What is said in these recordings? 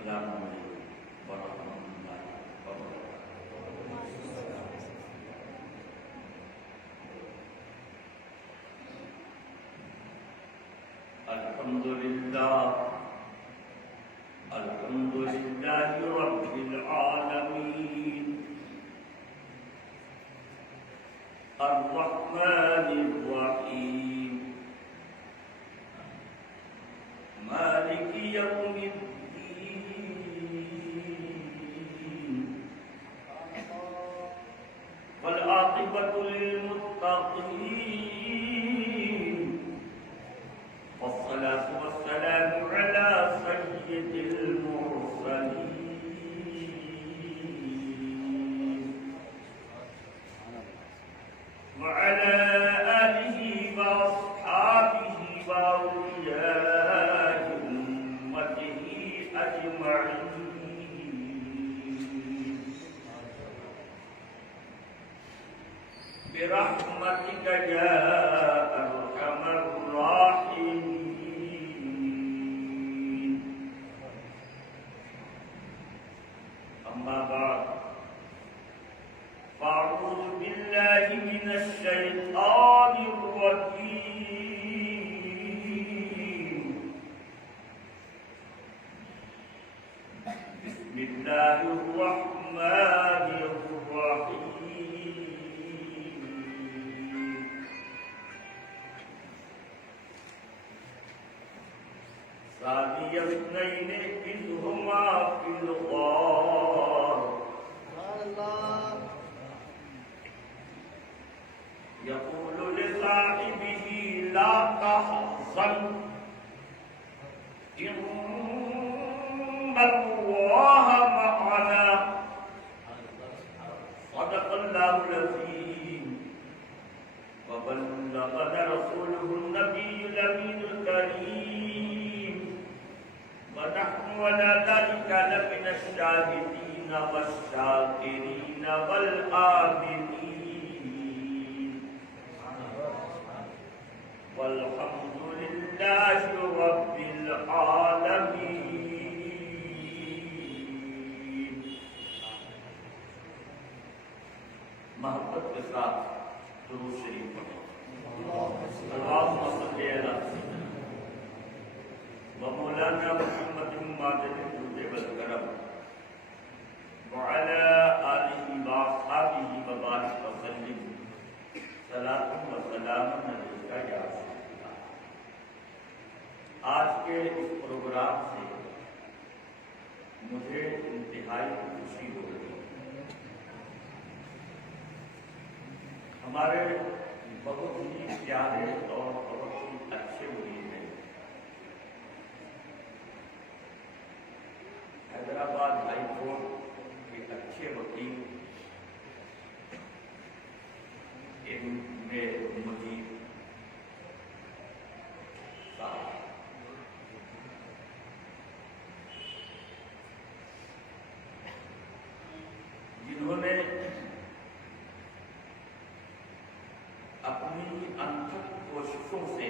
السلام علیکم ورحمۃ اللہ وبرکاتہ۔ الحمد للہ رب العالمین الرحمن الرحیم مالک یوم الدین والعاقبۃ للمتقین والصلاة والسلام على سيد المرسلين وعلى آله وأصحابه وأولياء أمته أجمعين برحمتك يا أرحم الراحمين. أما بعد فأعوذ بالله من الشيطان الرجيم. بسم الله الرحمن الرحيم. ثاني اثنين إذ هما في الغار يقول لصاحبه لا تحزن إن الله معنا صدق الله العظيم وبلغنا رسوله النبي الأمين الكريم ونحن على ذلك لمن الشاهدين والشاكرين والآمنين والحمد لله رب العالمين. محبت کے ساتھ درود شریف پڑھیں. اللهم صل على ومولانا محمد ماجد الجود والکرم وعلى آله وأصحابه وبارك وسلم صلاة وسلام علیک یا رسول اللہ. آج کے اس پروگرام سے مجھے انتہائی خوشی ہو رہی ہے. ہمارے بہت ہی پیارے اور بہت ہی اچھے مرید ہیں. حیدرآباد ہائی کورٹ کے اچھے وکیل میں مجید صاحب جنہوں نے اپنی انتھک کوششوں سے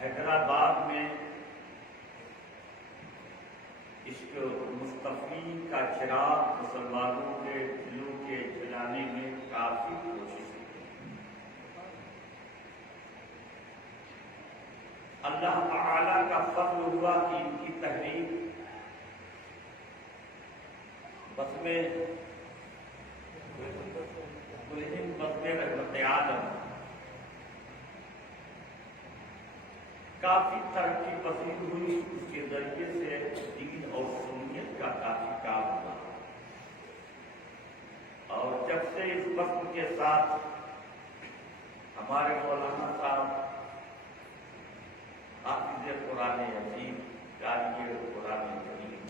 حیدرآباد میں عشق مصطفی کا چراغ مسلمانوں کے دلوں کے جلانے میں کافی کوشش کی. اللہ تعالی کا فضل ہوا کہ ان کی تحریک بس میں بسم رحمت عالم کافی ترقی پذیر ہوئی. اس کے ذریعے سے دین اور سنیت کا کافی کام ہوا. اور جب سے اس وقت کے ساتھ ہمارے مولانا صاحب حافظ قرآن عظیم قاری قرآن کریم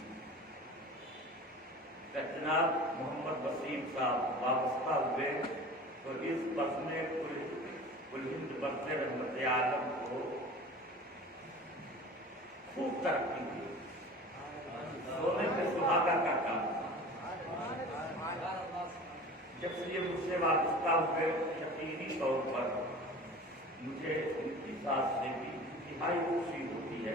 جناب محمد وسیم صاحب وابستہ ہوئے تو اس بزم کل ہند بزم رحمت عالم کو خوب ترقی دی. سونے کے سہاگا کا کام تھا. جب سے یہ مجھ سے وابستہ ہوئے یقینی طور پر مجھے ان کی ساتھ سے بھی انتہائی خوشی ہوتی ہے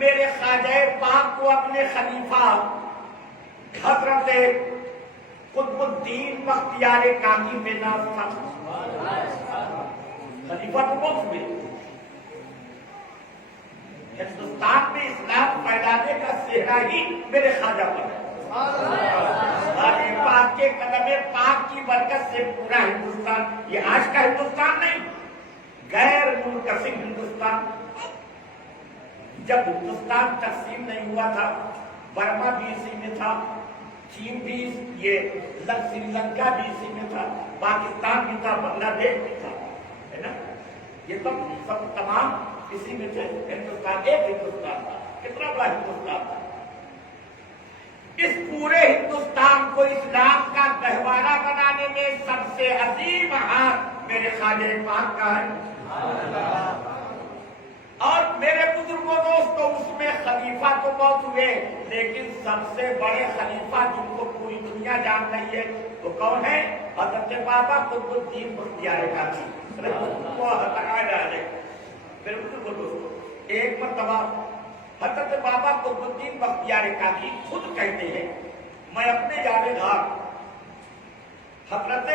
میرے خواجہ پاک کو اپنے خلیفہ حضرت قطب الدین بختیار کاکی میں ناز تھا. خلیفہ تو بہت ہوئے. ہندوستان میں اسلام پھیلانے کا سہرا ہی میرے خواجہ پر ہے. خواجہ پاک کے قدم پاک کی برکت سے پورا ہندوستان، یہ آج کا ہندوستان نہیں، غیر منقسم ہندوستان. جب ہندوستان تقسیم نہیں ہوا تھا، برما بھی اسی میں تھا، چین بھی، یہ سری لنکا بھی اسی میں تھا، پاکستان بھی تھا، بنگلہ دیش بھی تھا، ہے نا. یہ سب تمام اسی میں تھے. ہندوستان ایک ہندوستان تھا. کتنا بڑا ہندوستان تھا. اس پورے ہندوستان کو اسلام کا گہوارہ بنانے میں سب سے عظیم ہاتھ میرے خواجہ پاک کا ہے. اور میرے بزرگوں دوستوں، اس میں خلیفہ تو بہت ہوئے، لیکن سب سے بڑے خلیفہ جن کو پوری دنیا جان رہی ہے وہ کون ہے؟ حضرت بابا قطب الدین بختیار کاکی رحمۃ اللہ تعالی علیہ. میرے بزرگوں دوستوں، ایک مرتبہ حضرت بابا قطب الدین بختیار کاکی خود کہتے ہیں، میں اپنے جاویدار حضرت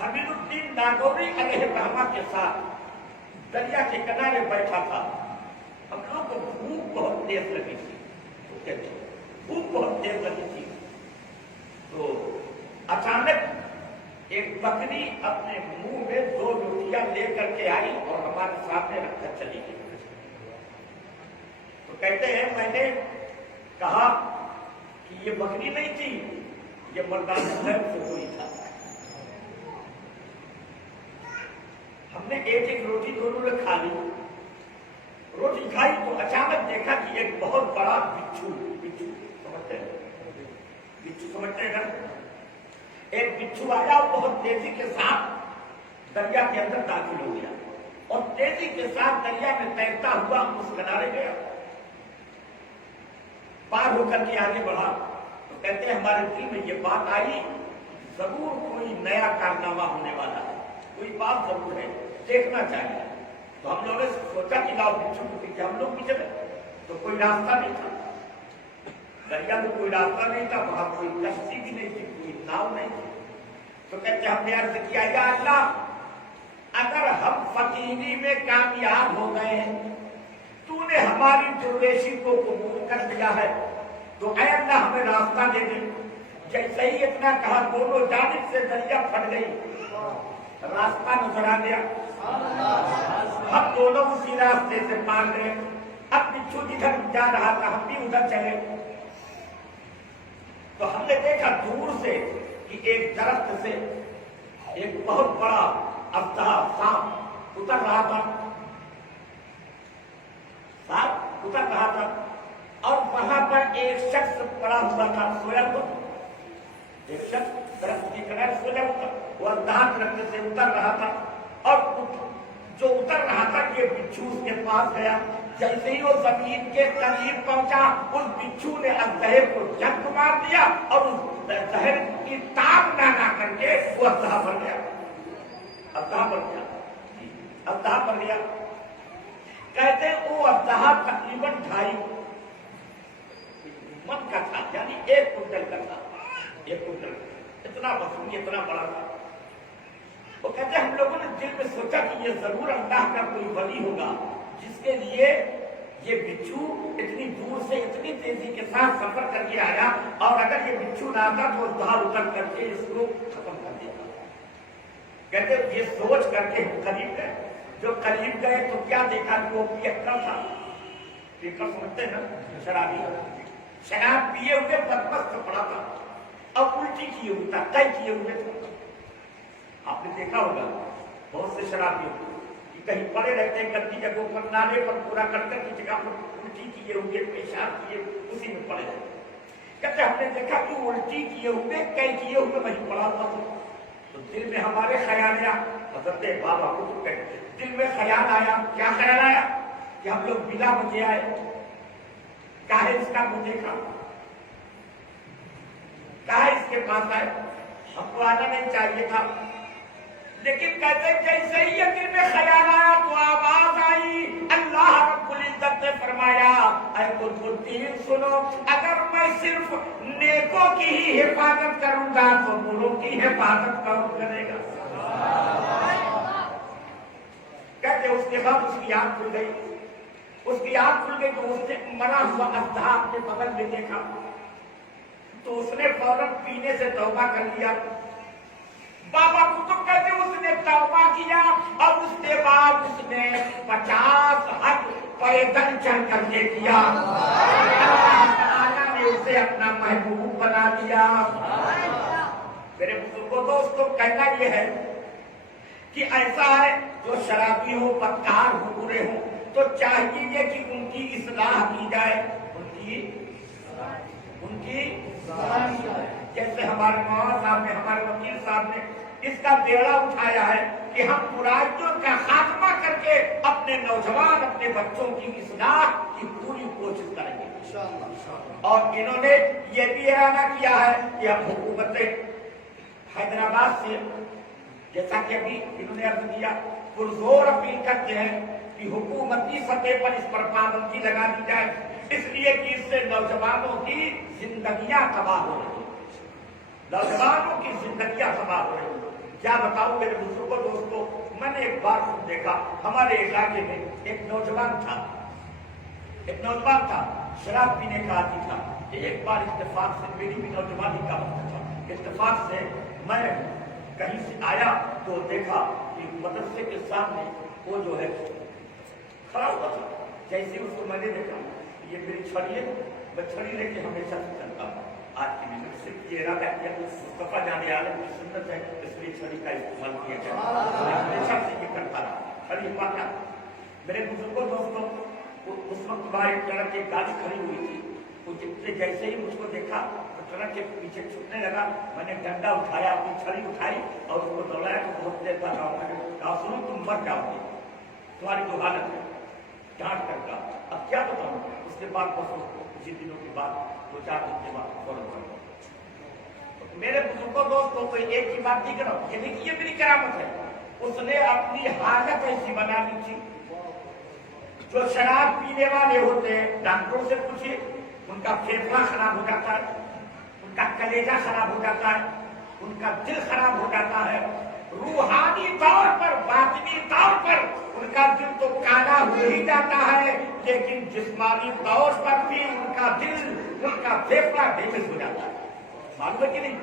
حمید الدین ناگوری علیہ الرحمہ کے ساتھ دریا کے کنارے بیٹھا تھا. ہم لوگ کو بھوک بہت تیز لگی تھی. تو کہتے بھوک بہت تیز لگی تھی تو اچانک ایک بکری اپنے منہ میں 2 روٹیاں لے کر کے آئی اور ہمارے سامنے رکھ کر چلی گئی. تو کہتے ہیں میں نے کہا کہ یہ بکری نہیں تھی، یہ مردان صاحب سے ہوئی تھا. ہم نے ایک روٹی دونوں نے کھا لی. روٹی کھائی تو اچانک دیکھا کہ ایک بہت بڑا بچھو سمجھتے ہیں نا، ایک بچھو آیا، بہت تیزی کے ساتھ دریا کے اندر داخل ہو گیا اور تیزی کے ساتھ دریا میں تیرتا ہوا اس کنارے گیا. پار ہو کر کے آگے بڑھا تو کہتے ہیں ہمارے دل میں یہ بات آئی، ضرور کوئی نیا کارنامہ ہونے والا ہے، کوئی بات ضرور ہے، دیکھنا چاہیے. تو ہم لوگوں نے سوچا کہ لاؤ بچھو کو پیچھے ہم لوگ بھی چلے. تو کوئی راستہ نہیں تھا دریا میں، کوئی راستہ نہیں تھا وہاں، کوئی کشتی بھی نہیں تھی، کوئی ناؤ نہیں تھی. تو کہتے ہم نے عرض کیا یا اللہ، اگر ہم فقیری میں کامیاب ہو گئے ہیں، تو نے ہماری درویشی کو قبول کر دیا ہے، تو اے اللہ ہمیں راستہ دے دے. جیسے ہی اتنا کہا دونوں جانب سے دریا پھٹ گئی، راستہ نظر آ گیا. ہم دونوں اسی راستے سے پار گئے. اب بچھو جدھر جا رہا تھا ہم بھی ادھر چلے. تو ہم نے دیکھا دور سے کہ ایک درخت سے ایک بہت بڑا اژدہا سانپ اتر رہا تھا. سانپ اتر رہا تھا اور وہاں پر ایک شخص پڑا ہوا تھا، سویا ہوا. ایک شخص درخت کے کنارے سویا ہوا تھا، وہ اژدہا درخت سے اتر رہا تھا اور جو اتر رہا تھا یہ بچھو اس کے پاس گیا. جیسے ہی وہ زمین کے قریب پہنچا، اس بچھو نے اژدہے کو جھک مار دیا اور اس اژدہے کی تاب نہ کر کے وہ اژدہا بن گیا. اژدہا بن گیا. کہتے وہ اژدہا تقریباً 2.5 من کا تھا، یعنی 1 کنٹل کا تھا. 1 کنٹل اتنا مصنوعی، اتنا بڑا تھا. وہ کہتے ہیں ہم لوگوں نے دل میں سوچا کہ یہ ضرور اللہ کا کوئی ولی ہوگا جس کے لیے یہ بچھو اتنی دور سے اتنی تیزی کے ساتھ سفر کر کے آیا، اور اگر یہ بچھو نہ آتا تو دھار اتر کر کے اس کو ختم کر دیتا. کہتے یہ سوچ کر کے ہم قریب گئے. جو قریب گئے تو کیا دیکھا کہ وہ پیکر تھا. پیکر سمجھتے ہیں نا، شرابی. شراب پیے ہوئے بدمست پڑا تھا اور الٹی کیے ہوئے تھا، طے کیے ہوئے تھے. آپ نے دیکھا ہوگا بہت سے شرابی کہ کہیں پڑے رہتے ہیں گندی جگہوں پر، نالے پر پورا کرتے کی جگہ پر الٹی کیے ہوئے، پیشاب کیے اسی میں پڑے رہتے. کہتے ہم نے دیکھا کہ الٹی کیے ہوئے، کئی کیے ہوئے وہیں پڑا ہوا تھا. تو دل میں ہمارے خیال آیا، حضرت بابا کو کہتے دل میں خیال آیا. کیا خیال آیا؟ کہ ہم لوگ بلا بجے آئے، کاہے اس کا منہ دیکھا، کاہے اس کے پاس آئے. ہم کو آنا نہیں چاہیے تھا. لیکن کہتے جیسے ہی یہ دل میں خیال آیا تو آواز آئی، اللہ رب العزت نے فرمایا اے قطب سنو، اگر میں صرف نیکوں کی ہی حفاظت کروں گا تو بروں کی حفاظت کون کرے گا؟ کہتے اس کے بعد اس کی آنکھ کھل گئی، اس کی آنکھ کھل گئی تو اس نے مرا ہوا اژدہا اپنے بغل میں دیکھا تو اس نے فوراً پینے سے توبہ کر لیا۔ بابا کتب کہتے اس نے توبہ کیا اور اس کے بعد اس نے 50 حج پیدل چل کر کے کیا۔ اللہ تعالیٰ نے اسے اپنا محبوب بنا دیا۔ میرے بزرگوں دوستوں، کہنا یہ ہے کہ ایسا ہے جو شرابی ہو، بدکار ہو، برے ہو تو چاہیے کہ ان کی اصلاح کی جائے، ان کی جیسے ہمارے مولانا صاحب نے، ہمارے وکیل صاحب نے اس کا بیڑا اٹھایا ہے کہ ہم برائیوں کا خاتمہ کر کے اپنے نوجوان، اپنے بچوں کی اصلاح کی پوری کوشش کریں گے۔ اور انہوں نے یہ بھی ارادہ کیا ہے کہ ہم حکومت حیدرآباد سے، جیسا کہ ابھی انہوں نے عرض کیا، پرزور اپیل کرتے ہیں کہ حکومتی سطح پر اس پر پابندی لگا دی جائے، اس لیے کہ اس سے نوجوانوں کی زندگیاں تباہ ہو رہی ہیں، نوجوانوں کی زندگیاں تباہ ہو رہی ہیں۔ کیا بتاؤں میرے بزرگوں دوستوں، میں نے ایک بار دیکھا ہمارے علاقے میں ایک نوجوان تھا شراب پینے کا عادی تھا۔ ایک بار اتفاق سے، میری بھی نوجوانی کا وقت تھا، اتفاق سے میں کہیں سے آیا تو دیکھا کہ مدرسے کے سامنے وہ جو ہے کھڑا ہوا تھا۔ جیسے اس کو میں نے دیکھا، یہ میری چھڑی ہے، میں چھڑی لے کے ہمیشہ سے چلتا ہوں۔ آج کی میں نے صرف یہ ارادہ کیا کہ مصطفیٰ جانے عالم کی سنت ہے، اس لیے چھڑی کا استعمال کیا جائے، ہمیشہ سے یہ کرتا رہا۔ چھڑی ہوا کیا میرے بزرگوں دوستوں، اس وقت باہر ٹرک ایک گاڑی کھڑی ہوئی تھی، وہ جیسے ہی مجھ کو دیکھا تو ٹرک کے پیچھے چھپنے لگا۔ میں نے ڈنڈا اٹھایا، اپنی چھڑی اٹھائی اور اس کو دوڑایا تو بہت دیر تک آؤں۔ میں نے کہا سنو تم مر جاؤ گے، تمہاری جو حالت ہے، ڈانٹ کر کہا اب کیا بتاؤں۔ اس کے بعد بس کچھ دنوں کے بعد، 2-4 دن کے بعد فوراً میرے بزرگوں دوستوں کو ایک ہی بات نہیں کرو، یہ دیکھیے یہ میری کرامت ہے، اس نے اپنی حالت ایسی بنا لی تھی۔ جو شراب پینے والے ہوتے ہیں ڈاکٹروں سے پوچھیے، ان کا پھیپھڑا خراب ہو جاتا ہے، ان کا کلیجہ خراب ہو جاتا ہے، ان کا دل خراب ہو جاتا ہے، روحانی طور پر، باطنی طور پر ان کا دل تو کالا ہو ہی جاتا ہے، لیکن جسمانی طور پر بھی ان کا دل، ان کا پھیپھڑا ڈیمیج ہو جاتا ہے۔ معلوم ہے کہ نہیں؟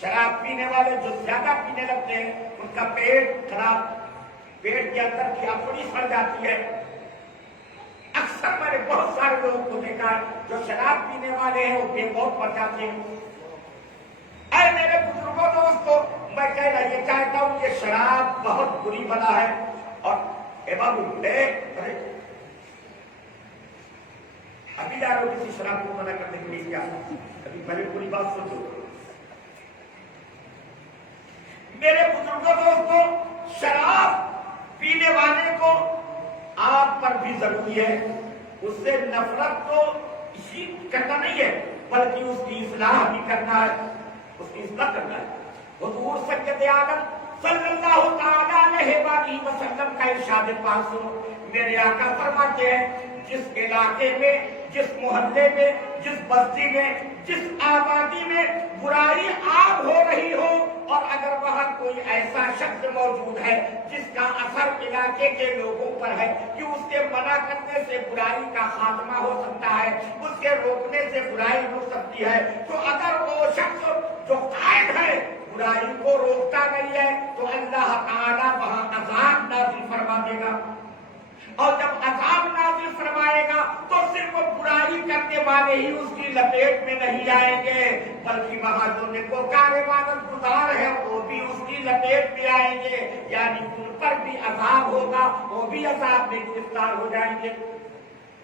شراب پینے والے جو زیادہ پینے لگتے ہیں ان کا پیٹ خراب، پیٹ کے اندر کھیاپڑی پڑ جاتی ہے۔ اکثر میں نے بہت سارے لوگوں کو دیکھا ہے جو شراب پینے والے ہیں وہ بے موت پڑ جاتے ہیں۔ اے میرے بزرگوں دوستوں، میں کہنا یہ چاہتا ہوں کہ شراب بہت بری بلا ہے۔ اور ابھی جا رہا ہوں کسی شراب کو منع کرنے کے لیے، کیا ابھی بڑی بری بات سن لو میرے بزرگوں دوستوں، شراب پینے والے کو آپ پر بھی ضروری ہے، اس سے نفرت تو اسی کرنا نہیں ہے بلکہ اس کی اصلاح بھی کرنا ہے، اس کی اصلاح کرنا ہے۔ حضور سید عالم صلی اللہ تعالی علیہ وآلہ وسلم کا ارشاد پاک سنو، میرے آقا فرماتے ہیں جس علاقے میں، جس محلے میں، جس بستی میں، جس آبادی میں برائی عام ہو رہی ہو اور اگر وہاں کوئی ایسا شخص موجود ہے جس کا اثر علاقے کے لوگوں پر ہے کہ اس کے منع کرنے سے برائی کا خاتمہ ہو سکتا ہے، اس کے روکنے سے برائی ہو سکتی ہے، تو اگر وہ شخص جو قائد ہے برائی کو روکتا نہیں ہے تو اللہ تعالیٰ وہاں عذاب نازل فرما دے گا، اور جب عذاب نازل فرمائے گا تو صرف برائی کرنے والے ہی اس کی لپیٹ میں نہیں آئیں گے بلکہ وہاں جو نیکوکار عبادت گزار ہے وہ بھی اس کی لپیٹ میں آئیں گے، یعنی ان پر بھی عذاب ہوگا، وہ بھی عذاب میں گرفتار ہو جائیں گے۔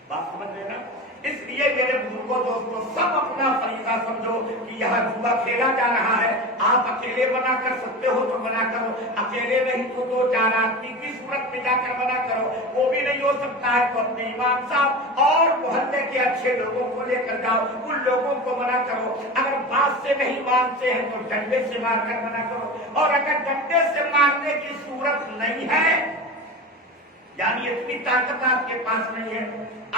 بات سمجھ رہے نا؟ اس لیے میرے بزرگوں دوستوں، سب اپنا فریضہ سمجھو کہ یہاں جوا کھیلا جا رہا ہے، آپ اکیلے منع کر سکتے ہو تو منع کرو، اکیلے نہیں تو 2-4 آدمی کی صورت میں جا کر منع کرو، وہ بھی نہیں ہو سکتا ہے تو اپنے امام صاحب اور محلے کے اچھے لوگوں کو لے کر جاؤ، ان لوگوں کو منع کرو۔ اگر بات سے نہیں مانتے ہیں تو ڈنڈے سے مار کر منع کرو، اور اگر ڈنڈے سے مارنے کی صورت نہیں ہے، یعنی اتنی طاقت آپ کے پاس نہیں ہے،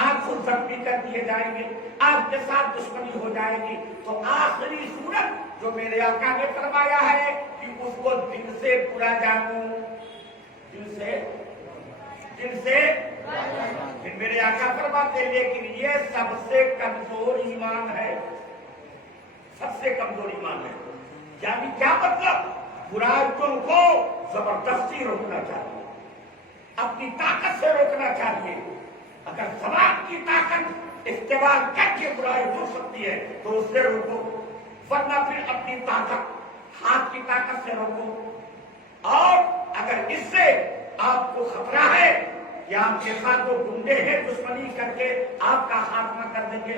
آپ کو زخمی کر دیے جائیں گے، آپ کے ساتھ دشمنی ہو جائے گی، تو آخری صورت جو میرے آقا نے فرمایا ہے کہ اس کو دل سے برا جانو، دل سے پھر میرے آقا فرماتے ہیں لیکن یہ سب سے کمزور ایمان ہے، سب سے کمزور ایمان ہے۔ یعنی کیا مطلب؟ برائیوں کو زبردستی روکنا چاہیے، اپنی طاقت سے روکنا چاہیے۔ اگر زبان کی طاقت استعمال کر کے برائی ہو سکتی ہے تو اس سے روکو، ورنہ پھر اپنی طاقت، ہاتھ کی طاقت سے روکو۔ اور اگر اس سے آپ کو خطرہ ہے کہ آپ کے ساتھ وہ گنڈے ہیں دشمنی کر کے آپ کا خاتمہ کر دیں گے،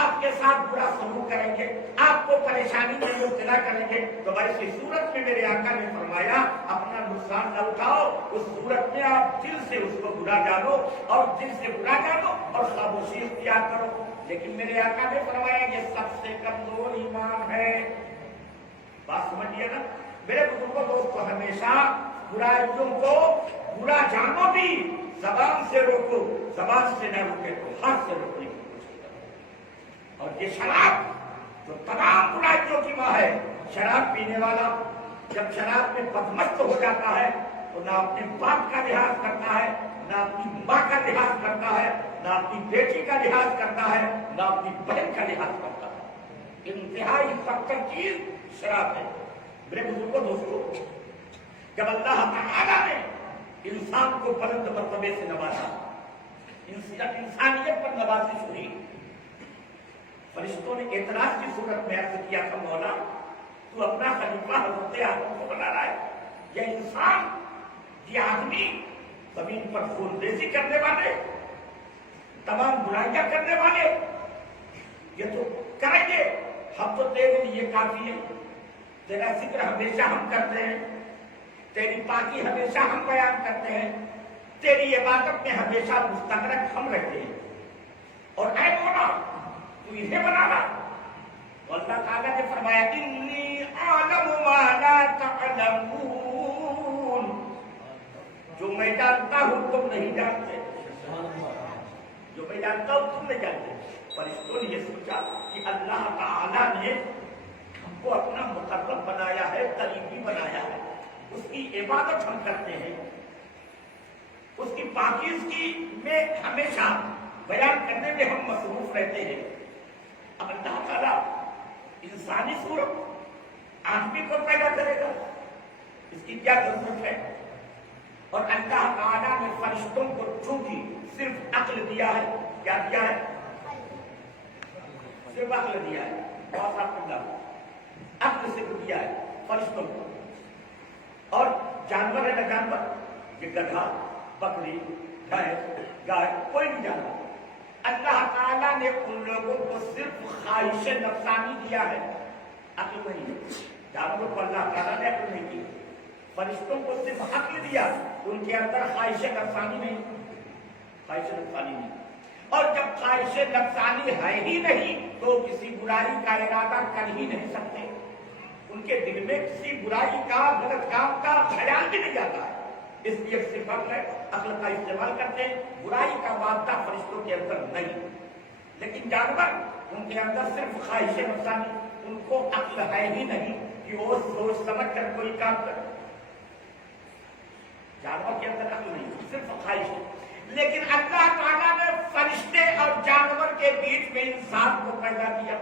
آپ کے ساتھ برا سلوک کریں گے، آپ کو پریشانی میں مبتلا کریں گے، تو ایسی صورت میں میرے آقا نے فرمایا اپنا نقصان نہ اٹھاؤ، اس صورت میں آپ دل سے اس کو برا جانو، اور دل سے برا جانو اور خاموشی اختیار کرو۔ لیکن میرے آقا نے فرمایا یہ سب سے کمزور ایمان ہے۔ بات سمجھیے نا میرے بزرگوں، دوستوں، ہمیشہ برائیوں کو برا جانو بھی زبان سے روکو، زبان سے نہ روکے تو ہاتھ سے روکنے کی کوشش کرو۔ اور یہ شراب جو تمام برائیوں کی ماں ہے، شراب پینے والا جب شراب میں بدمست ہو جاتا ہے تو نہ اپنے باپ کا لحاظ کرتا ہے، نہ اپنی ماں کا لحاظ کرتا ہے، نہ اپنی بیٹی کا لحاظ کرتا ہے، نہ اپنی بہن کا لحاظ کرتا ہے۔ انتہائی خطر چیز شراب ہے۔ میرے بزرگوں، دوستوں، جب اللہ تعالیٰ نے انسان کو بلند مرتبے سے نوازا، انسانیت پر نوازش ہوئی، فرشتوں نے اعتراض کی صورت میں عرض کیا تھا مولا تو اپنا خلیفہ حضرت آدم کو بنا رہا ہے، یہ انسان، یہ آدمی زمین پر خون ریزی کرنے والے، تمام برائیاں کرنے والے، یہ تو کریں گے، ہم تو تیرے لیے کافی ہے، تیرا ذکر ہمیشہ ہم کرتے ہیں، تیری پاکی ہمیشہ ہم بیان کرتے ہیں، تیری عبادت میں ہمیشہ مستغرق ہم رہتے ہیں، اور اے مولا تو انہیں بنانا۔ تو اللہ تعالیٰ نے فرمایا انی اعلم ما لا تعلمون، جو میں جانتا ہوں تم نہیں جانتے، جو میں جانتا ہوں تم نہیں جانتے۔ فرشتوں نے یہ سوچا کہ اللہ تعالیٰ نے ہم کو اپنا مقرب بنایا ہے، قریبی بنایا ہے، اس کی عبادت ہم کرتے ہیں، اس کی پاکیزگی میں ہمیشہ بیان کرنے میں ہم مصروف رہتے ہیں۔ اب اللہ تعالیٰ انسانی صورت آدمی کو پیدا کرے گا، اس کی کیا ضرورت ہے؟ اور اللہ تعالیٰ نے فرشتوں کو چونکہ صرف عقل دیا ہے، کیا دیا ہے؟ صرف عقل دیا ہے، بہت اللہ عقل صرف دیا ہے فرشتوں کو، اور جانور ہے نا جانور، یہ گدھا، بکری، بھینس، گائے، کوئی بھی جانور، اللہ تعالیٰ نے ان لوگوں کو صرف خواہش نفسانی دیا ہے، عقل نہیں ہے۔ جانوروں کو اللہ تعالیٰ نے عقل نہیں دی، فرشتوں کو صرف عقل دیا، ان کے اندر خواہش نفسانی نہیں، خواہش نفسانی نہیں۔ اور جب خواہش نفسانی ہے ہی نہیں تو کسی برائی کا ارادہ کر ہی نہیں سکتے، ان کے دل میں کسی برائی کا، غلط کام کا خیال بھی نہیں آتا ہے، اس لیے صرف عقل کا استعمال کرتے ہیں، برائی کا مادہ فرشتوں کے اندر نہیں۔ لیکن جانور، ان کے اندر صرف خواہش نفسانی، ان کو عقل ہے ہی نہیں کہ وہ سوچ سمجھ کر کوئی کام کرے، جانور کے اندر عقل نہیں، صرف خواہش ہے۔ لیکن اللہ تعالیٰ نے فرشتے اور جانور کے بیچ میں انسان کو پیدا کیا،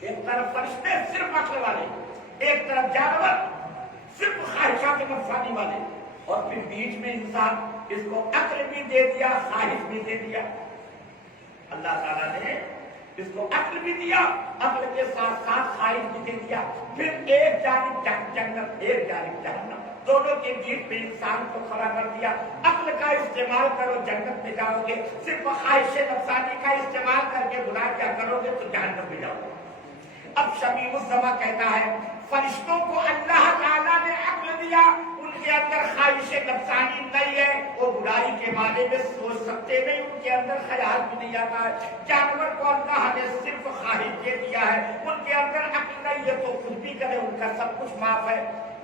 ایک طرف فرشتے صرف عقل والے، ایک طرف جانور صرف خواہشات نفسانی والے، اور پھر بیچ میں انسان، اس کو عقل بھی دے دیا، خواہش بھی دے دیا۔ اللہ تعالیٰ نے اس کو عقل بھی دیا، عقل کے ساتھ ساتھ خواہش بھی دے دیا، پھر ایک جانب جنت، ایک جانب جہنم، دونوں کے بیچ میں انسان کو کھڑا کر دیا۔ عقل کا استعمال کرو جنت میں جاؤ گے، صرف خواہش نفسانی کا استعمال کر کے گناہ کیا کرو گے تو جہنم میں جاؤ گے۔ اب شبیب الزما کہتا ہے فرشتوں کو اللہ تعالیٰ نے عقل دیا، ان کے اندر خواہش نفسانی نہیں ہے، وہ برائی کے بارے میں سوچ سکتے نہیں، ان کے اندر خیال بھی نہیں آتا ہے۔ جانور کو اللہ نے صرف خواہش دے دیا ہے، ان کے اندر ان کا سب کچھ معاف ہے۔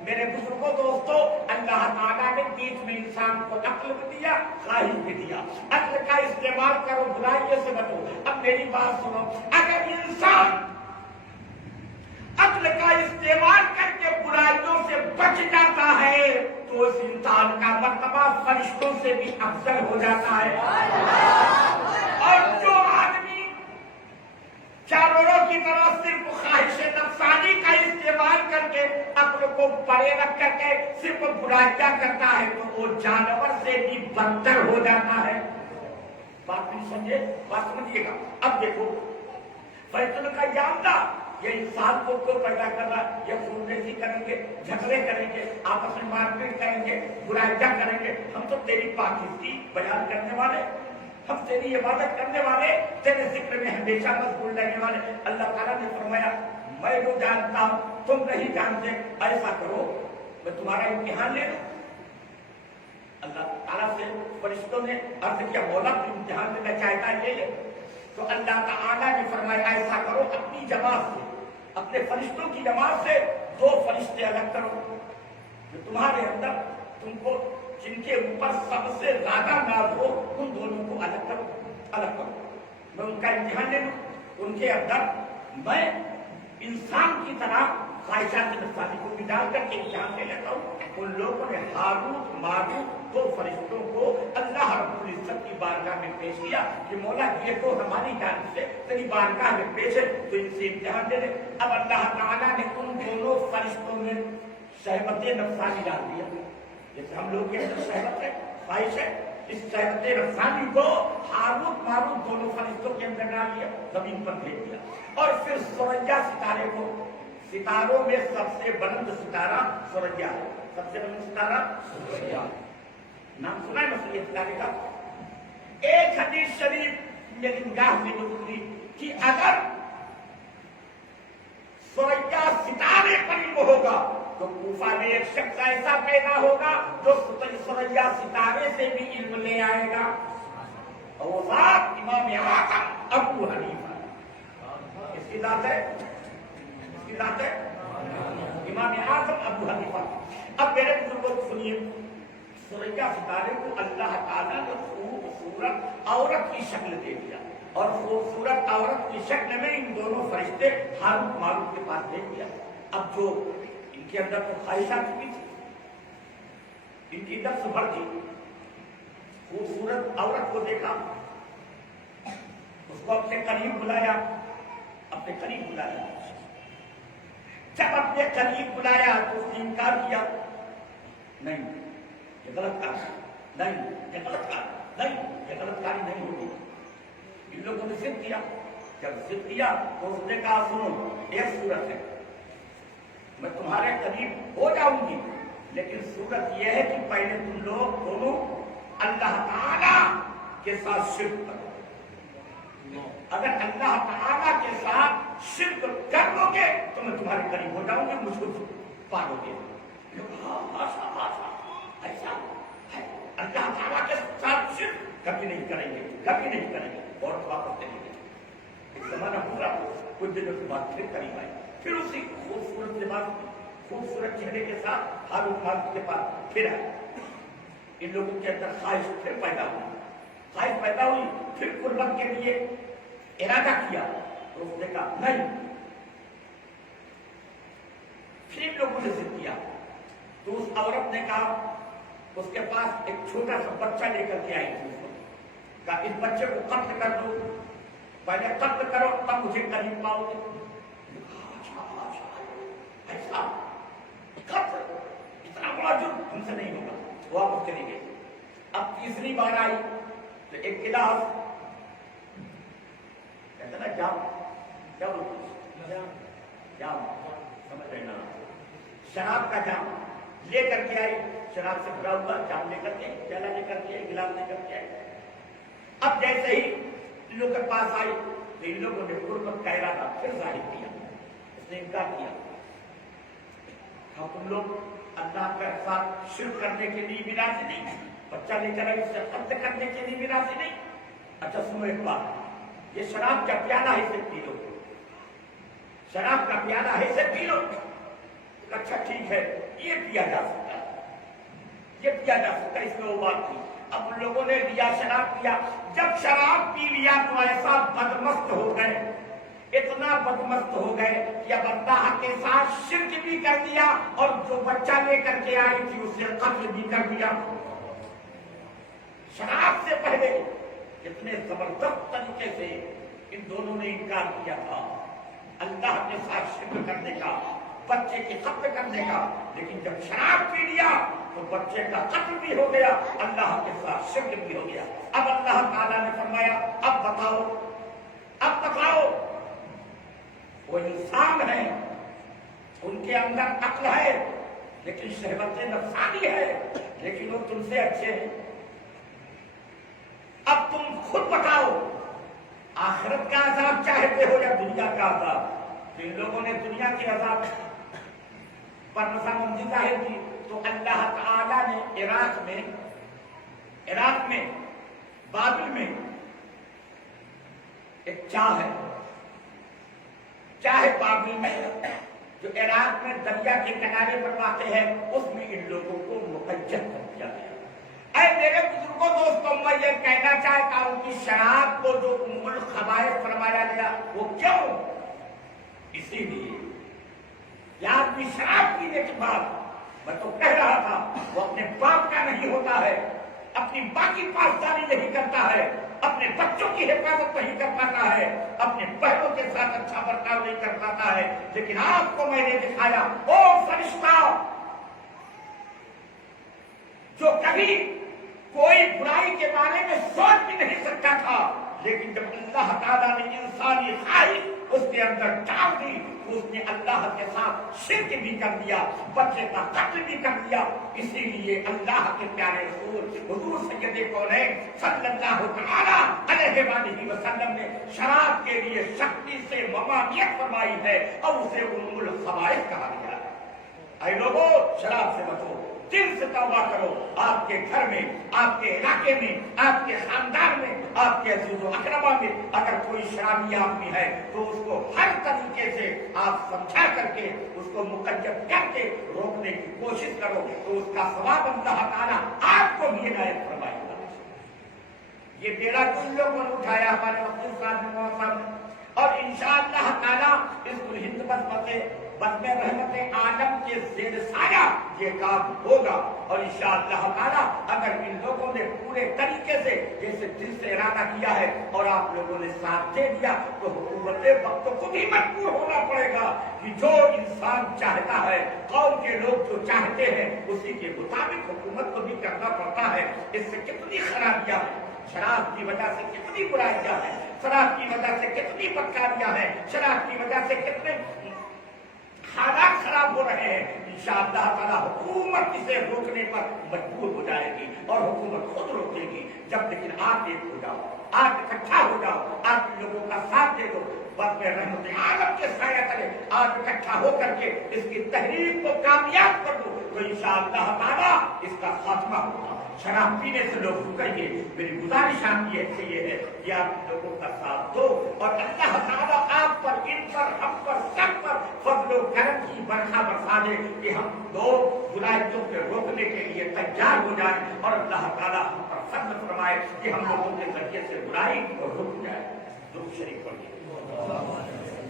میرے بزرگوں دوستوں، اللہ تعالیٰ نے بیچ میں انسان کو عقل بھی دیا، خواہش بھی دیا۔ عقل کا استعمال کرو، برائیوں سے بچو۔ اب میری بات سنو، اگر انسان عقل کا استعمال کر کے برائیوں سے بچ جاتا ہے تو اس انسان کا مرتبہ فرشتوں سے بھی افضل ہو جاتا ہے۔ اور جو آدمی جانوروں کی طرح صرف خواہش نفسانی کا استعمال کر کے عقل کو پرے رکھ کر کے صرف برائیاں کرتا ہے تو وہ جانور سے بھی بدتر ہو جاتا ہے۔ بات نہیں سمجھے؟ بات سمجھیے گا۔ اب دیکھو فیصل کا جانتا یہ انسان کو کیوں پیدا کر رہا ہے؟ یہ خون ریزی کریں گے، جھگڑے کریں گے، آپس میں مار پیٹ کریں گے، برائیاں کریں گے۔ ہم تو تیری پاکیزگی بیان کرنے والے، ہم تیری عبادت کرنے والے، تیرے ذکر میں ہمیشہ مشغول رہنے والے۔ اللہ تعالیٰ نے فرمایا میں وہ جانتا ہوں تم نہیں جانتے، ایسا کرو میں تمہارا امتحان لے لوں۔ اللہ تعالیٰ سے فرشتوں نے عرض کیا مولا تم امتحان لینا چاہتا ہے لے لے۔ تو اللہ تعالیٰ نے فرمایا ایسا کرو اپنی جماعت سے، اپنے فرشتوں کی جماعت سے 2 فرشتے الگ کرو جو تمہارے اندر تم کو جن کے اوپر سب سے زیادہ ناز ہو، ان دونوں کو الگ کرو، الگ کرو۔ میں ان کا امتحان لے لوں۔ ان کے اندر میں انسان کی طرح خواہشات نفسانی کو بھی ڈال کر کے امتحان لے لیتا ہوں۔ ان لوگوں نے ہاروت ماروت 2 فرشتوں کو اللہ رب العزت کی بارگاہ میں پیش کیا کہ مولا یہ تو ہماری جانب سے تیری بارگاہ میں پیش ہے تو ان سے امتحان دے دے۔ اب اللہ تعالیٰ نے ان دونوں فرشتوں میں شہوت نفسانی ڈال دیا۔ جیسے ہم لوگ کے اندر شہوت ہے، خواہش ہے، اس شہوت نفسانی کو ہاروت ماروت دونوں فرشتوں کے اندر ڈال دیا، زمین پر بھیج دیا۔ اور پھر سوریا ستارے کو، ستاروں میں سب سے بلند ستارہ سوریا ہے، سب سے بلند ستارہ سوریا۔ نام سنا ہے مسئلہ ستارے کا؟ ایک حدیث شریف میری نگاہ میں جو گزری کہ اگر سوریا ستارے پر علم ہوگا تو کوفہ میں ایک شخص ایسا پیدا ہوگا جو سوریا ستارے سے بھی علم لے آئے گا، اور وہ ذات امام اعظم ابو حنیفہ۔ اس کی ذات ہے، اس کی ذات ہے امام اعظم ابو حنیفہ۔ اب میرے بزرگوں سنیے، سوریا ستارے کو اللہ تعالیٰ نے خوبصورت عورت کی شکل دے دیا، اور خوبصورت عورت کی شکل میں ان دونوں فرشتے ہاروت ماروت کے پاس بھیج دیا۔ اب جو ان کے اندر تو خواہشات کی تھی، ان کی نفس بڑھ گئی، خوبصورت عورت کو دیکھا، اس کو اپنے قریب بلایا، اپنے قریب بلایا۔ جب اپنے قریب بلایا تو اس نے انکار کیا، نہیں یہ غلط کام، نہیں یہ غلط کام، نہیں یہ غلط کاری نہیں ہوگی۔ ان لوگوں نے ضد کیا، جب ضد کیا تو اس نے کہا سنو ایک صورت ہے، میں تمہارے قریب ہو جاؤں گی، لیکن صورت یہ ہے کہ پہلے تم لوگ دونوں اللہ تعالیٰ کے ساتھ شرک کرو۔ اگر اللہ تعالیٰ کے ساتھ شرک کر لو گے تو میں تمہارے قریب ہو جاؤں گی، مجھ کو پالو گے۔ ایسا ہے، اللہ تعالیٰ کے ساتھ شرک کبھی نہیں کریں گے، کبھی نہیں کریں گے، اور واپس چلیں گے۔ ایک زمانہ پورا کچھ دنوں کے بعد پھر قریب آئے، پھر اسی خوبصورت لباس، خوبصورت چہرے کے ساتھ ہاروت ماروت کے پاس پھر آئے۔ ان لوگوں کے اندر خواہش پھر پیدا ہوئی، خواہش پیدا ہوئی، پھر قربت کے لیے ارادہ کیا تو اس نے کہا نہیں۔ پھر ان لوگوں نے ضد کیا تو اس عورت نے کہا، اس کے پاس ایک چھوٹا سا بچہ لے کر کے آئی تھی، کہا اس بچے کو قتل کر دو، پہلے قتل کرو تب مجھے قریب پاؤ گے۔ ایسا قتل اتنا بڑا جرم ہم سے نہیں ہوگا، واپس چلی گئی۔ اب تیسری بار آئی تو ایک گلاس کہتا نا جام، جام سمجھ رہے نا، شراب کا جام لے کر کے آئی، شراب سے بھرا ہوا جام لے کر کے، پیالہ لے کر کے، گلاس لے کر کے آئی۔ اب جیسے ہی ان لوگوں کے پاس آئی تو ان لوگوں نے قربت کا ارادہ پھر ظاہر کیا، اس نے انکار کیا، ہم تم لوگ اللہ کے ساتھ شرک کرنے کے لیے بھی راضی نہیں، بچہ لے کر آئی، اس سے قتل کرنے کے لیے بھی راضی نہیں۔ اچھا سنو ایک بات، یہ شراب کا پیالہ ہے، اسے پی لو، شراب کا پیالہ ہے، اسے پی لو۔ اچھا ٹھیک ہے یہ پیا جا سکتا ہے، یہ پیا جا سکتا ہے، اس میں وہ بات تھی۔ اب لوگوں نے لیا شراب پیا، جب شراب پی لیا تو ایسا بدمست ہو گئے، اتنا بدمست ہو گئے کہ اب اللہ کے ساتھ شرک بھی کر دیا اور جو بچہ لے کر کے آئی تھی اسے قتل بھی کر دیا۔ شراب سے پہلے کتنے زبردست طریقے سے ان دونوں نے انکار کیا تھا اللہ کے ساتھ شرک کرنے کا، بچے کے قتل کرنے کا، لیکن جب شراب پی لیا تو بچے کا قتل بھی ہو گیا، اللہ کے ساتھ شرک بھی ہو گیا۔ اب اللہ تعالیٰ نے فرمایا اب بتاؤ وہ انسان ہے، ان کے اندر عقل ہے لیکن شہوت نفسانی ہے، لیکن وہ تم سے اچھے ہیں۔ اب تم خود بتاؤ آخرت کا عذاب چاہتے ہو یا دنیا کا عذاب؟ جن لوگوں نے دنیا کے عذاب پر رضامندی ظاہر کی تو اللہ تعالیٰ نے عراق میں بابل میں ایک چاہ ہے بابل میں جو عراق میں دریا کے کنارے پر واقع ہے، اس میں ان لوگوں کو مقید کر دیا گیا۔ اے میرے بزرگوں دوستوں، میں یہ کہنا چاہتا ہوں کہ شراب کو جو ام الخبائث فرمایا گیا وہ کیوں؟ اسی لیے کہ آدمی شراب پینے کے بعد، میں تو کہہ رہا تھا، وہ اپنے باپ کا نہیں ہوتا ہے، اپنی ماں کی پاسداری نہیں کرتا ہے، اپنے بچوں کی حفاظت نہیں کر پاتا ہے، اپنے بہنوں کے ساتھ اچھا برتاؤ نہیں کر پاتا ہے۔ لیکن آپ کو میں نے دکھایا او فرشتہ جو کبھی کوئی برائی کے بارے میں سوچ بھی نہیں سکتا تھا، لیکن جب اللہ تعالیٰ نے انسانی خواہش اس کے اندر ڈال دی، اس نے اللہ کے ساتھ شرک بھی کر دیا، بچے کا قتل بھی کر دیا۔ اسی لیے اللہ کے پیارے رسول حضور سید کونین صلی اللہ تعالی علیہ وآلہ وسلم نے شراب کے لیے سختی سے ممانعت فرمائی ہے اور اسے ام الخبائث کہا گیا ہے۔ اے لوگوں، شراب سے بچو، دل سے توبہ کرو۔ آپ کے گھر میں، آپ کے علاقے میں، آپ کے خاندان میں، آپ کے عزیز و اقربا میں اگر کوئی شرابی آدمی ہے تو اس کو ہر طریقے سے آپ سمجھا کر کے اس کو مقید کر کے روکنے کی کوشش کرو تو اس کا ثواب اللہ تعالیٰ آپ کو بھی عنایت فرمائے گا۔ یہ بیڑا کن لوگوں نے اٹھایا ہمارے وکیل صاحب نے اور انشاءاللہ تعالیٰ اس ہند بزم رحمت عالم کے زیر سایہ یہ کام ہوگا، اور انشاءاللہ تعالیٰ اگر ان لوگوں نے پورے طریقے سے جیسے دل سے ارادہ کیا ہے اور آپ لوگوں نے ساتھ دے دیا تو حکومت وقت کو بھی مجبور ہونا پڑے گا کہ جو انسان چاہتا ہے، قوم کے لوگ جو چاہتے ہیں اسی کے مطابق حکومت کو بھی کرنا پڑتا ہے۔ اس سے کتنی خرابیاں ہیں، شراب کی وجہ سے کتنی برائیاں ہیں، شراب کی وجہ سے کتنی بدکاریاں ہیں، شراب کی وجہ سے کتنے حالات خراب ہو رہے ہیں۔ انشاءاللہ تعالیٰ حکومت اسے روکنے پر مجبور ہو جائے گی اور حکومت خود روکے گی۔ جب لیکن آپ ایک ہو جاؤ، آپ اکٹھا ہو جاؤ، آپ لوگوں کا ساتھ دے دو، بس میں رحمت عالم کے سایہ تلے آپ اکٹھا ہو کر کے اس کی تحریک کو کامیاب کر دو تو انشاءاللہ تعالیٰ اس کا خاتمہ ہوگا۔ شراب پینے سے لوگ رکیں گے۔ میری گزارش آپ کی ایسے یہ ہے کہ آپ لوگوں کا ساتھ دو اور اللہ تعالیٰ آپ پر، ان پر، ہم پر، سب پر فضل و کرم کی برکھا برسا دے کہ ہم لوگ برائیوں سے روکنے کے لیے تیار ہو جائیں اور اللہ تعالیٰ ہم پر فضل فرمائے کہ ہم لوگوں کے ذریعے سے برائی کو رک جائے۔ درود شریف پڑھیے۔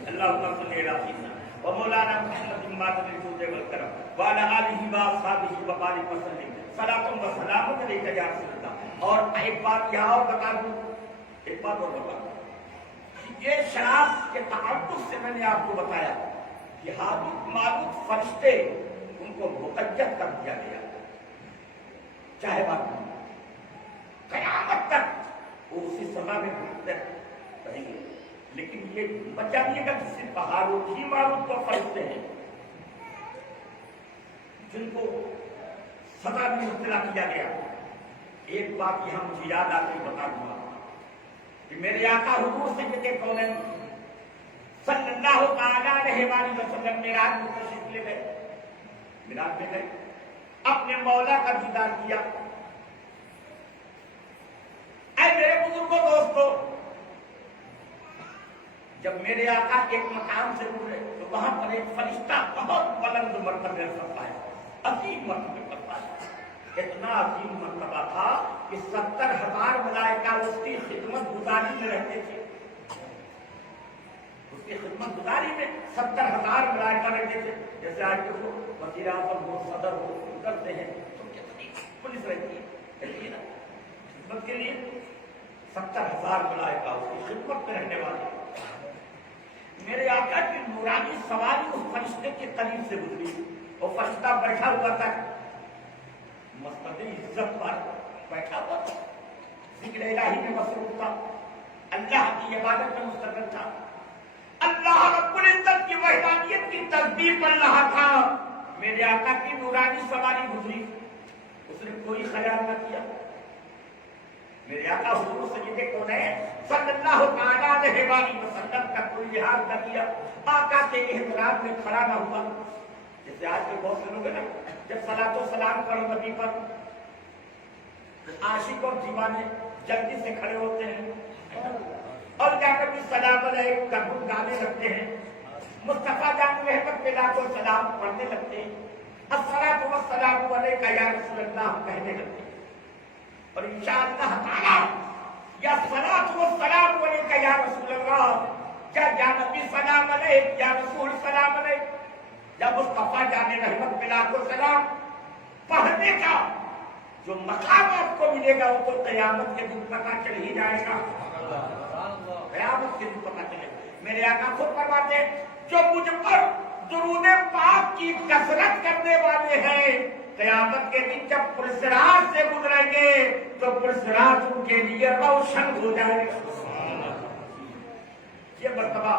اللہم صلی علی سیدنا و مولانا محمد مادن الجود والکرم وعلی آلہ واصحابہ وبارک وسلم صلاۃ و سلام علیک یا رسول اللہ۔ اور ایک بات یہاں اور بتا دوں، ایک بات اور بتا دوں، یہ شراب کے تعلق سے میں نے آپ کو بتایا کہ ہاروت ماروت فرشتے ان کو مقید کر دیا گیا، چاہے بات نہیں، قیامت تک وہ اسی سزا میں رہیں گے۔ لیکن یہ بچائیے گا کہ صرف ہاروت ہی ماروت کو فرشتے ہیں جن کو سزا میں مبتلا کیا گیا۔ ایک بات یہاں مجھے یاد آتی بتا دوں کہ میرے آقا حضور سید کونین صلی اللہ تعالی علیہ وآلہ وسلم معراج میں تشریف لے گئے، معراج میں گئے، اپنے مولا کا دیدار کیا۔ اے میرے بزرگوں دوستوں، جب میرے آقا ایک مقام سے گزرے تو وہاں پر اور ایک فرشتہ بہت بلند مرتبے کرتا ہے، عظیم مرتبے کرتا ہے، اتنا عظیم مرتبہ تھا کہ 70,000 ملائکہ اس کی خدمت گزاری میں رہتے تھے، اس کی خدمت گزاری میں 70,000 ملائکہ رہتے تھے۔ جیسے آج کے وزیر اعظم ہو، صدر ہو، کرتے ہیں تو کتنی پولیس رہتی ہے نا خدمت کے لیے، 70,000 ملائکہ اس کی خدمت میں رہنے والے۔ میرے آقا کی نورانی سواری اس فرشتے کے قریب سے گزری، وہ فرشتہ بیٹھا ہوا تھا، مسند عزت پر بیٹھا ہوا تھا، ذکر الہی میں مصروف تھا، اللہ کی عبادت میں مستقل تھا، اللہ رب العزت کی وحدانیت کی تسبیح پڑھ رہا تھا۔ میرے آقا کی نورانی سواری گزری، اس نے کوئی خیال نہ کیا۔ میرے آقا حضور سید کونین صلی اللہ تعالیٰ علیہ وآلہ وسلم کا کوئی لحاظ نہ کیا، آقا کے احترام میں کھڑا نہ ہوا۔ جیسے آج کے بہت سے لوگ ہیں نا، جب صلاۃ و سلام پڑھو نبی پر، عاشق اور دیوانے جلدی سے کھڑے ہوتے ہیں اور جا کر بھی سلام علیہ کا گن گانے لگتے ہیں، مصطفیٰ جان رحمت پہ لاکھوں سلام پڑھنے لگتے ہیں، الصلاۃ والسلام علیک یا رسول اللہ کہنے لگتے ہیں، اور انشاءاللہ تعالیٰ یا الصلاۃ والسلام علیک یا رسول اللہ، یا نبی سلام علیک، یا رسول سلام علیک، یا مصطفیٰ جان رحمت پہ لاکھوں سلام پڑھنے کا جو مقام آپ کو ملے گا وہ تو قیامت کے دن پتہ چل ہی جائے گا، قیامت کے دن پتہ چلے گا۔ میرے آقا خود فرماتے ہیں جو مجھ پر درود پاک کی کثرت کرنے والے ہیں، قیامت کے دن جب پرسرات سے گزریں گے تو پرسرات ان کے لیے روشن ہو جائے گا، یہ مرتبہ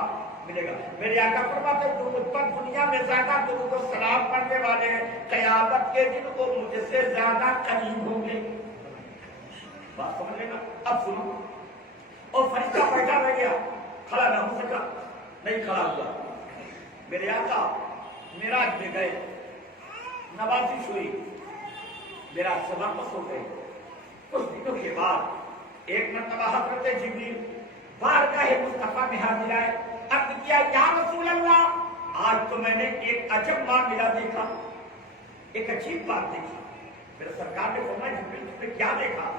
ملے گا۔ میرے آقا فرماتے ہیں جو مجھ پر دنیا میں زیادہ درود و سلام پڑھنے والے ہیں، قیامت کے دن وہ مجھ سے زیادہ قریب ہوں گے۔ بات سمجھ لینا، اب سنو۔ اور فرشتہ بیٹھا رہ گیا، کھڑا نہ ہو سکا، نہیں کھڑا ہوا۔ میرے آقا معراج میں گئے، نوازش ہوئی، میرا سے واپس ہو گئے۔ کچھ دنوں کے بعد ایک مرتبہ حضرت جبریل بارگاہ مصطفیٰ میں حاضر آئے، عرض کیا یا رسول اللہ آج تو میں نے ایک عجب معاملہ دیکھا، ایک عجیب بات دیکھی۔ میرے سرکار نے فرمایا جبریل تم نے کیا دیکھا؟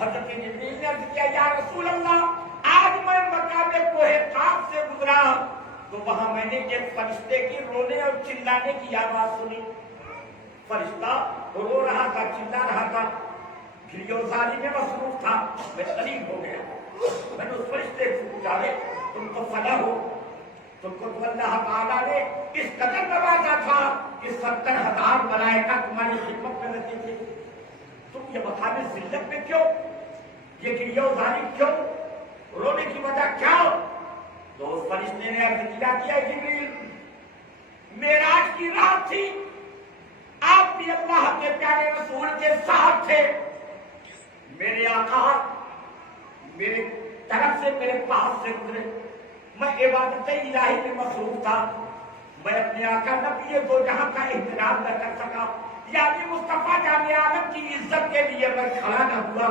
حضرت جبریل نے عرض کیا یا رسول اللہ آج میں مقام کوہ قاف سے گزرا تو وہاں میں نے ایک فرشتے کی رونے اور چلانے کی آواز سنی۔ فرشتہ رو رہا تھا، چلا رہا تھا، گریوزاری میں مصروف تھا۔ میں قریب ہو گیا، میں نے اس فرشتے سے پوچھا تم تو فلاح ہو، تم کو تو اللہ تعالیٰ نے اس قدر نوازا تھا کہ 70,000 ملائکہ تمہاری خدمت میں رہتے تھے، تم یہ مقام ذلت میں کیوں، یہ گریوزاری کیوں، رونے کی وجہ کیا؟ تو اس فرشتے نے عرض کیا جبریل معراج کی رات تھی، آپ بھی اللہ کے پیارے رسول کے ساتھ تھے، میرے آقا میرے طرف سے میرے پاس سے گزرے، میں عبادت الہی میں مصروف تھا، میں اپنے آقا نبی دو جہاں کا احترام نہ کر سکا، یعنی مصطفیٰ جان عالم کی عزت کے لیے میں کھڑا نہ ہوا،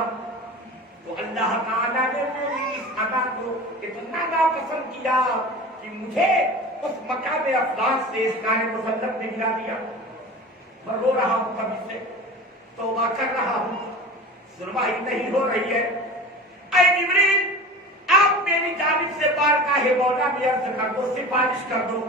تو اللہ تعالیٰ نے میری اس ادا کو اتنا ناپسند کیا کہ مجھے اس مقام افضل سے اس کار مسلط نے گرا دیا۔ میں رو رہا ہوں کبھی سے، توبہ کر رہا ہوں، سنوائی نہیں ہو رہی ہے۔ اے جبریل آپ میری جانب سے بارگاہ مولا میں عرض کر دو، سفارش کر دو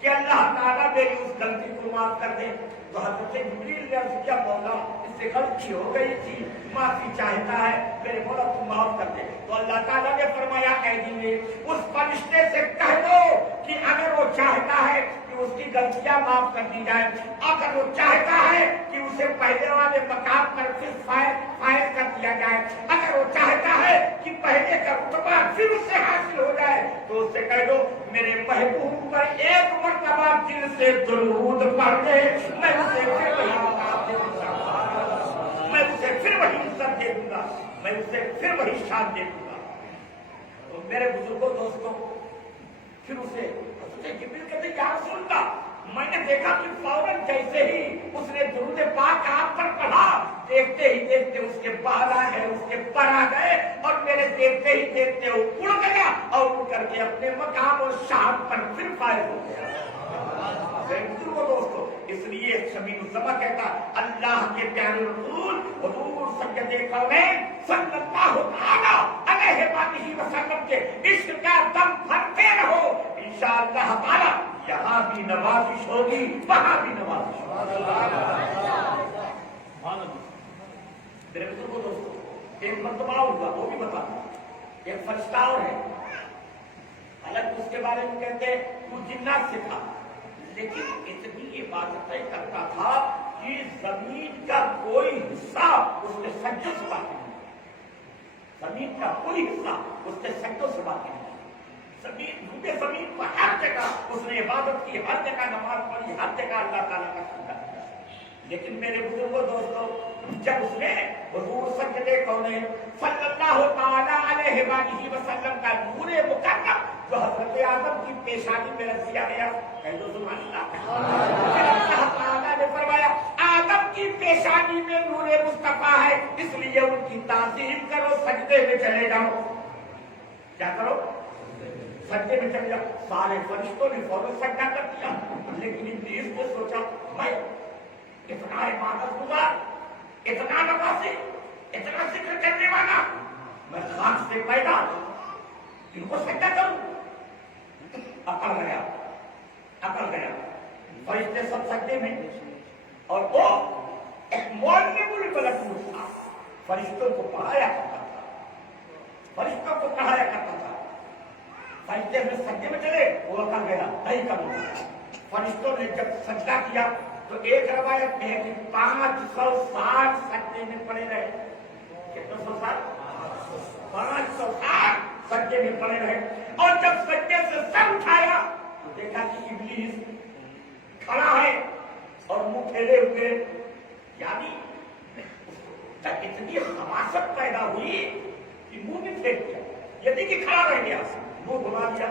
کہ اللہ تعالیٰ میری اس غلطی کو معاف کر دے۔ تو حضرت جبریل نے عرض کیا مولا اس سے غلطی ہو گئی تھی، معافی چاہتا ہے، میرے مولا تم معاف کر دے۔ تو اللہ تعالیٰ نے فرمایا اے جبریل اس فرشتے سے کہہ دو کہ اگر وہ چاہتا ہے کہ اس کی غلطیاں معاف کر دی جائے، اگر وہ چاہتا ہے کہ اسے پہلے والے مقام پر پھر فائز کر دیا جائے، اگر وہ چاہتا ہے کہ پہلے کا رتبہ پھر اس سے حاصل ہو جائے، تو اس سے کہہ دو میرے محبوب پر ایک مرتبہ دل سے درود پڑھ دے، میں اسے پھر وہی مقام دے دوں گا، میں اسے پھر وہی عزت دے دوں گا، میں اسے پھر وہی شان دے دوں گا۔ تو میرے بزرگوں دوستوں پھر اسے جبریل کہتے یا رسول اللہ میں نے دیکھا کہ فوراً جیسے ہی اس نے درود پاک آپ پر پڑھا، دیکھتے ہی دیکھتے اس کے باہر آ گئے، اس کے پر آ گئے، اور میرے دیکھتے ہی دیکھتے وہ اڑ گیا اور اڑ کر کے اپنے مقام اور شان پر پھر فائز ہو گیا۔ اس لیے شبیر الزما کہتا اللہ کے پیارے رسول حضور سید کونین صلی اللہ علیہ وآلہ وسلم کے عشق کا دم بھرتے رہو، انشاءاللہ تعالی یہاں بھی نوازش ہوگی، وہاں بھی نوازش ہوگی۔ میرے بزرگوں دوستوں، ایک مرتبہ ہوگا وہ بھی بتا دوں، ایک فرشتہ اور ہے، حالانکہ اس کے بارے میں کہتے ہیں وہ جنات سے تھا، لیکن اتنی یہ بات طے کرتا تھا کہ زمین کا کوئی حصہ اس کے سجدوں سے باقی نہیں، زمین کا کوئی حصہ اس کے سجدوں سے باقی نہیں، زمین پر ہر جگہ اس نے عبادت کی، ہر جگہ نماز پڑھی، ہر جگہ اللہ تعالیٰ کا سجدہ کیا۔ لیکن میرے بزرگوں دوستوں، جب اس نے حضور سید کونین صلی اللہ تعالی علیہ وآلہ وسلم کا نور مکرم جو حضرت آدم کی پیشانی میں رکھ دیا گیا، کہہ دو سبحان اللہ، اللہ تعالیٰ نے فرمایا آدم کی پیشانی میں نور مصطفیٰ ہے، اس لیے ان کی تعظیم کرو، سجدے میں چلے جاؤ۔ کیا کرو؟ سجدے میں چلے جاؤ۔ سارے فرشتوں نے فوراً سجدہ کر دیا، لیکن ابلیس نے سوچا میں اتنا عبادت گزار، اتنا نمازی، اتنا ذکر کرنے والا، میں خاک سے پیدا ان کو سجدہ کروں؟ عقل گیا، فرشتے سب سجدے میں، اور وہ ایک معلم الملکوت تھا، فرشتوں کو پڑھایا کرتا تھا، فرشتے میں سجدے میں چلے، وہ عقل گیا نہیں کروں گا۔ فرشتوں نے جب سجدہ کیا تو ایک روایت میں ہے کہ 560 سجدے میں پڑے رہے، کتنے سو سال؟ 560 سجدے میں پڑے رہے، اور جب سجدے سے سر اٹھایا تو دیکھا کہ ابلیس کھڑا ہے اور منہ پھیلے ہوئے، یعنی اتنی حماست پیدا ہوئی کہ منہ بھی پھیل گیا، یہ نہیں کہ کھڑا رہ گیا، منہ گھما دیا،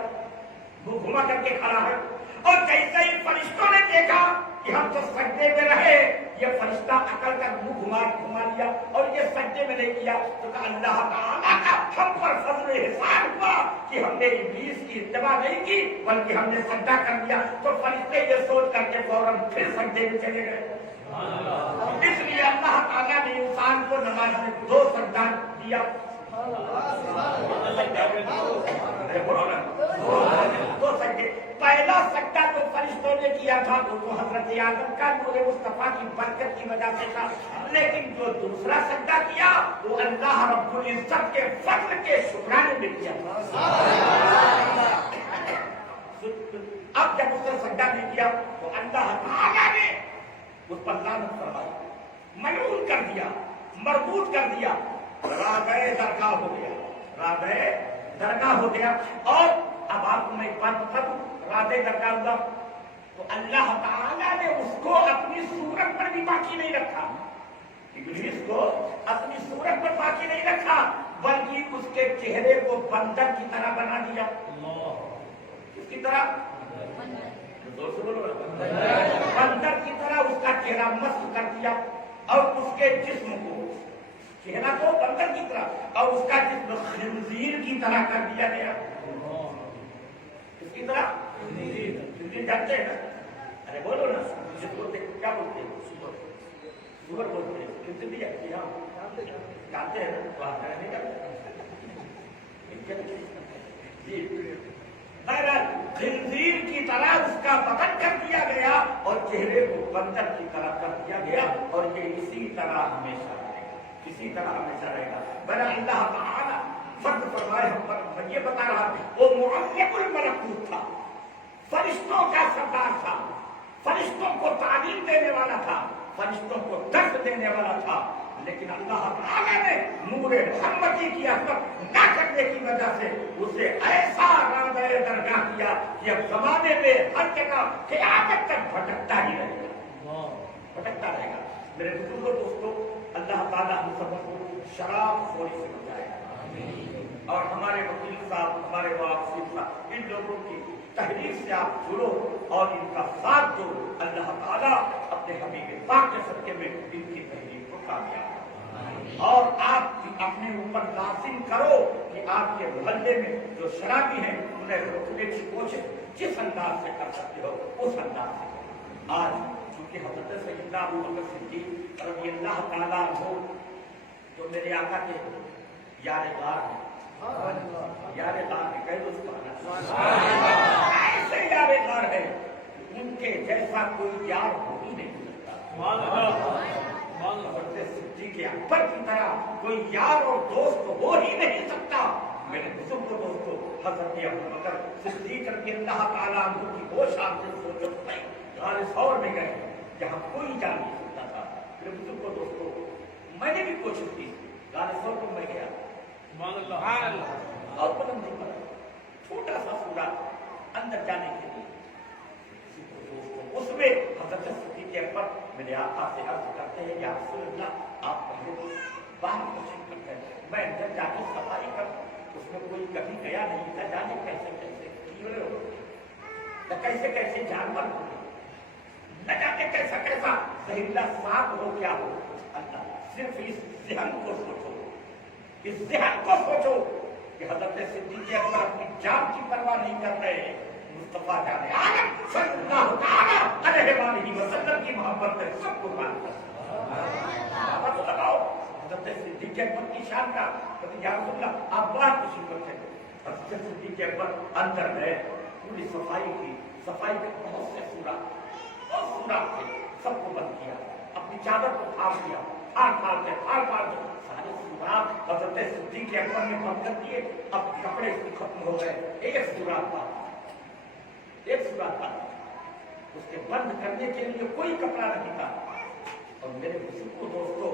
منہ گھما کر کے کھڑا ہے، اور جیسے ہی فرشتوں نے دیکھا کہ ہم تو سجدے میں رہے، یہ فرشتہ عقل کا منہ گھما لیا اور یہ سجدے میں نہیں کیا، تو کہا اللہ تعالیٰ کا ہم پر فضل احسان ہوا کہ ہم نے ابلیس کی اتباع نہیں کی بلکہ ہم نے سجدہ کر دیا۔ تو فرشتے یہ سوچ کر کے فوراً پھر سجدے میں چلے گئے۔ اس لیے اللہ تعالیٰ نے انسان کو نماز میں 2 سجدہ دیا، 2 سجدے۔ پہلا سجدہ جو فرشتوں نے کیا تھا وہ تو حضرت آدم کا نور مصطفیٰ کی برکت کی وجہ سے تھا، لیکن جو دوسرا سجدہ کیا وہ اللہ رب العزت کے فضل کے شکرانے میں کیا تھا۔ اب جب اس نے سجدہ نہیں کیا تو اللہ تعالیٰ نے اس پر لعنت فرمائی، ملعون کر دیا، مربوط کر دیا، راگئے درگاہ ہو گیا، راگئے درگاہ ہو گیا۔ اور اب آپ کو میں ایک بات بتا دوں، راگئے درگاہ ہوا تو اللہ تعالیٰ نے اس کو اپنی صورت پر بھی باقی نہیں رکھا، ابلیس کو اپنی صورت پر باقی نہیں رکھا بلکہ اس کے چہرے کو بندر کی طرح بنا دیا۔ کس کی طرح؟ بندر کی طرح اس کا چہرہ مست کر دیا، اور اس کے جسم کو، چہرہ تو بندر کی طرح اور اس کا جسم خنزیر کی طرح کر دیا گیا۔ کس کی طرح؟ خنزیر جانتے ہیں نا؟ ارے بولو نا، کیا بولتے ہیں؟ سور بولتے ہیں، خنزیر جانتے ہیں نا؟ تو آپ نہیں جانتے؟ خنزیر کی طرح اس کا بدن کر دیا گیا اور چہرے کو بندر کی طرح کر دیا گیا، اور یہ اسی طرح ہمیشہ رہے گا، اسی طرح ہمیشہ رہے گا۔ بنا اللہ تعالیٰ فرض فرمائے ہم پر، یہ بتا رہا وہ معلم الملکوت تھا، فرشتوں کا سردار تھا، فرشتوں کو تعلیم دینے والا تھا، فرشتوں کو درس دینے والا تھا، لیکن اللہ تعالیٰ نے نور محمدی کی عظمت نہ کرنے کی وجہ سے اسے ایسا راندۂ درگاہ کیا کہ اب زمانے میں ہر جگہ قیامت تک بھٹکتا ہی رہے گا، بھٹکتا رہے گا۔ میرے بزرگوں دوستوں، اللہ تعالیٰ ہم سب کو شراب خوری سے بچائے اور ہمارے وکیل صاحب، ہمارے واپسی صاحب، ان لوگوں کی تحریر سے آپ جڑو اور ان کا ساتھ دو۔ اللہ تعالیٰ اپنے حبیب پاک کے صدقے میں ان کی تحریر کو کامیاب، اور آپ اپنے اوپر لازم کرو کہ آپ کے محلے میں جو شرابی ہیں انہیں روکنے کی کوشش جس انداز سے کر سکتے ہو اس انداز سے۔ آج چونکہ حضرت سیدنا ابو بکر صدیق رضی اللہ تعالیٰ عنہ جو میرے آقا کے یار غار ہیں، یار غار ہے، کہہ دو ایسے یار غار ہے، ان کے جیسا کوئی یار ہو ہی نہیں سکتا۔ حضرت صدیق اکبر کی طرح کوئی یار اور دوست ہو ہی نہیں سکتا۔ میرے بزرگ دوستو، حضرت ابو بکر صدیق رضی اللہ تعالیٰ عنہ کی وہ شان سے سوچو غار ثور میں گئے جہاں کوئی جا نہیں سکتا تھا۔ میرے بزرگ دوستو، میں نے بھی کوشش کی، غار ثور کو میں گیا اور بلندی پر چھوٹا سا سورا اندر جانے کے لیے، اس میں حضرت صدیق اکبر میرے آقا سے عرض کرتے ہیں یا رسول اللہ آپ پہلے باہر تشریف کرتے ہیں، میں اندر جا کے صفائی کروں۔ اس میں کوئی کبھی گیا نہیں تھا، جانے کیسے کیسے کیڑے ہو نہ کیسے کیسے جانور ہو، نہ جانے کیسا کیسا زہریلا سانپ ہو کیا ہو۔ اللہ صرف اس ذہن کو سوچو، اس ذہن کو سوچو کہ حضرت صدیق اکبر اپنی جان کی پرواہ نہیں کر رہے ہیں، مصطفیٰ جان عالم صلی اللہ تعالیٰ علیہ وآلہ وسلم کی محبت میں سب قربان کر لگاؤ حضرت صدیق اکبر کی شان کا۔ یا رسول اللہ آپ باہر تشریف رکھتے ہیں۔ حضرت صدیق اکبر اندر گئے، پوری صفائی کی، صفائی کے بہت سے سوراخ تھے، سب کو بند کیا، اپنی چادر کو پھاڑ دیا، پھاڑ کے سارے سوراخ حضرت صدیق اکبر نے بند کر دیے۔ اب کپڑے ختم ہو گئے، ایک سوراخ تھا، اس کے بند کرنے کے لیے کوئی کپڑا نہیں تھا۔ اور میرے بزرگوں دوستوں،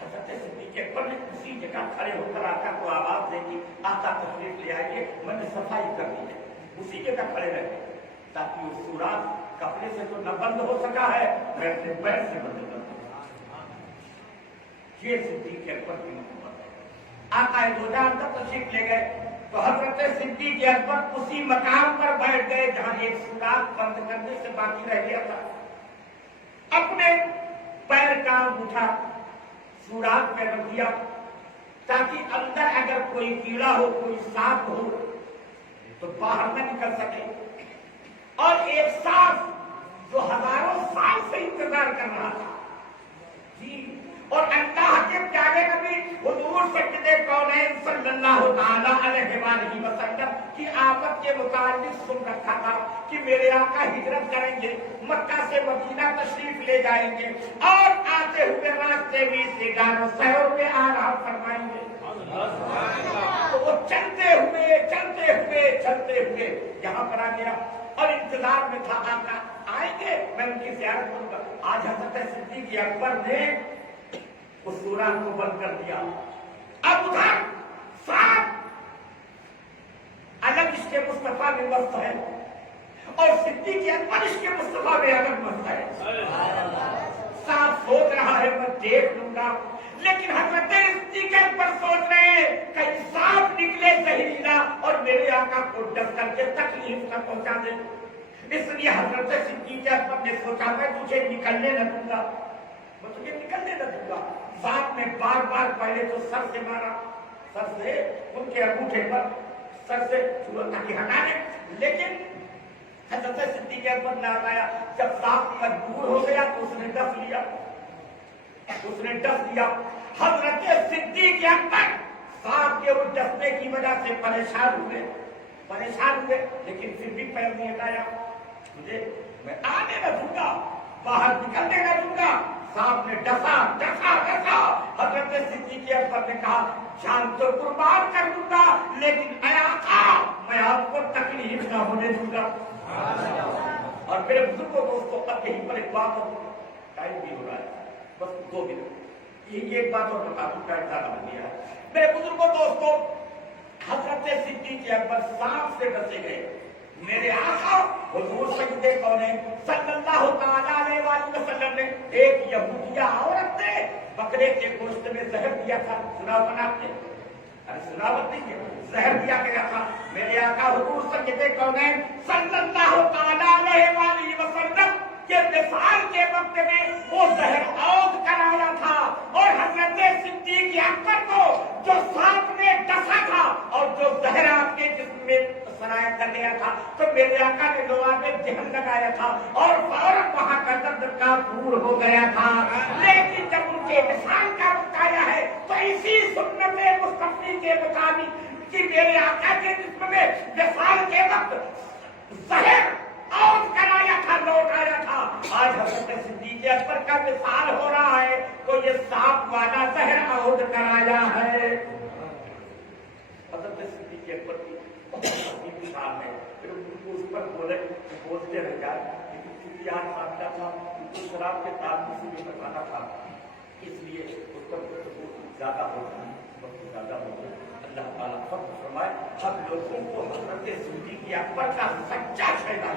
حضرت صدیق اکبر نے اسی جگہ کھڑے ہو کر آقا کو آواز دے دی، آقا تشریف لے آئیے، میں نے صفائی کر دی ہے۔ اسی جگہ کھڑے رہے تاکہ وہ سوراخ کپڑے سے تو نہ بند ہو سکا ہے، میں اپنے پیر سے بند کر دوں۔ یہ صدیق اکبر کی محبت ہے۔ آقا دو جان تک تشریف لے گئے تو حضرت صدیق اکبر اسی مقام پر بیٹھ گئے جہاں ایک سوراخ بند کرنے سے باقی رہ گیا تھا۔ اپنے پیر کا انگوٹھا سوراخ میں رکھ دیا تاکہ اندر اگر کوئی کیڑا ہو، کوئی سانپ ہو تو باہر نہ نکل سکے۔ اور ایک سانپ جو ہزاروں سال سے انتظار کر رہا تھا، جی، اور اللہ کے پیارے نبی حضور سید کونین صلی اللہ تعالی علیہ وآلہ وسلم کی آمد کے متعلق سن رکھا تھا کہ میرے آقا ہجرت کریں گے، مکہ سے مدینہ تشریف لے جائیں گے، اور آتے ہوئے راستے میں سے گاروں شہروں میں آرام فرمائیں گے۔ تو وہ چلتے ہوئے یہاں پر آ گیا اور انتظار میں تھا آقا آئیں گے، میں ان کی زیارت کروں گا۔ آج حضرت صدیق اکبر نے اس سوراخ کو بند کر دیا۔ اب ادھر سانپ الگ اس کے مصطفیٰ میں مست ہے اور صدیق اکبر اس کے مصطفیٰ میں الگ مست ہے۔ سانپ سوچ رہا ہے میں دیکھ لوں گا، لیکن حضرت صدیق اکبر سوچ رہے ہیں کہیں سانپ نکلے زہریلا اور میرے آقا کو ڈس کر کے تکلیف نہ پہنچا دے۔ اس لیے حضرت صدیق اکبر نے سوچا میں تجھے نکلنے نہ دوں گا، میں تجھے نکلنے نہ دوں گا۔ ساتھ میں بار بار پہلے تو سر سے مارا، سر سے ان کے انگوٹھے پر سر سے تاکہ ہٹا دے، لیکن حضرت صدیق اکبر نے ہٹایا۔ جب سانپ مجبور ہو گیا تو اس نے ڈس لیا، حضرت صدیق اکبر سانپ کے اس ڈسنے کی وجہ سے پریشان ہوئے، لیکن پھر بھی پیر نہیں ہٹایا۔ مجھے میں آنے نہ دوں گا، باہر نکلنے نہ دوں گا۔ سانپ نے ڈسا۔ حضرت صدیق اکبر نے کہا جان تو قربان کر دوں گا، لیکن اے آقا میں آپ کو تکلیف نہ ہونے دوں گا۔ اور میرے بزرگوں دوستوں، اب یہیں پر ایک بات ہو، ٹائم بھی ہو رہا ہے، بس 2 منٹ، یہ ایک بات اور بتا دوں، ٹائم زیادہ بن گیا ہے۔ میرے بزرگوں دوستوں، حضرت صدیق اکبر سانپ سے ڈسے گئے۔ میرے آقا حضور سید کونین صلی اللہ تعالیٰ علیہ وآلہ وسلم نے ایک یہودیہ عورت نے بکرے کے گوشت میں زہر دیا تھا، سناوت آپ نے؟ ارے سناوت نہیں ہے، زہر دیا گیا تھا۔ میرے آقا حضور سید کونین صلی اللہ تعالیٰ علیہ وآلہ وسلم کے وصال کے وقت میں وہ زہر عود کرایا تھا، اور حضرت صدیق اکبر کو جو سانپ نے ڈسا تھا اور جو زہر آپ کے جسم میں سرایت کر گیا تھا، تو میرے آقا نے لوہا میں دہن لگایا تھا اور فوراً وہاں کا قبول ہو گیا تھا، لیکن جب ان کے وصال کا وقت آیا ہے تو اسی سنت مصطفی کے مطابق کہ میرے آقا کے جسم میں وصال کے وقت زہر عود کرایا تھا، لوٹ آیا تھا، آج حضرت صدیق اکبر کا وصال ہو رہا ہے تو یہ سانپ والا زہر عود کرایا ہے۔ حضرت صدیق اکبر کی بہت عظیم شان ہے، پھر ان کو اس پر بولتے رہ جائے، لیکن چونکہ آج معاملہ تھا ان کو شراب کے تعلق سے بھی بتانا تھا، اس لیے اس پر زیادہ ہوتا ہے، وقت زیادہ ہوتا ہے۔ اللہ تعالیٰ فضل فرمائے ہم لوگوں کو حضرت صدیق اکبر کا سچا شہدا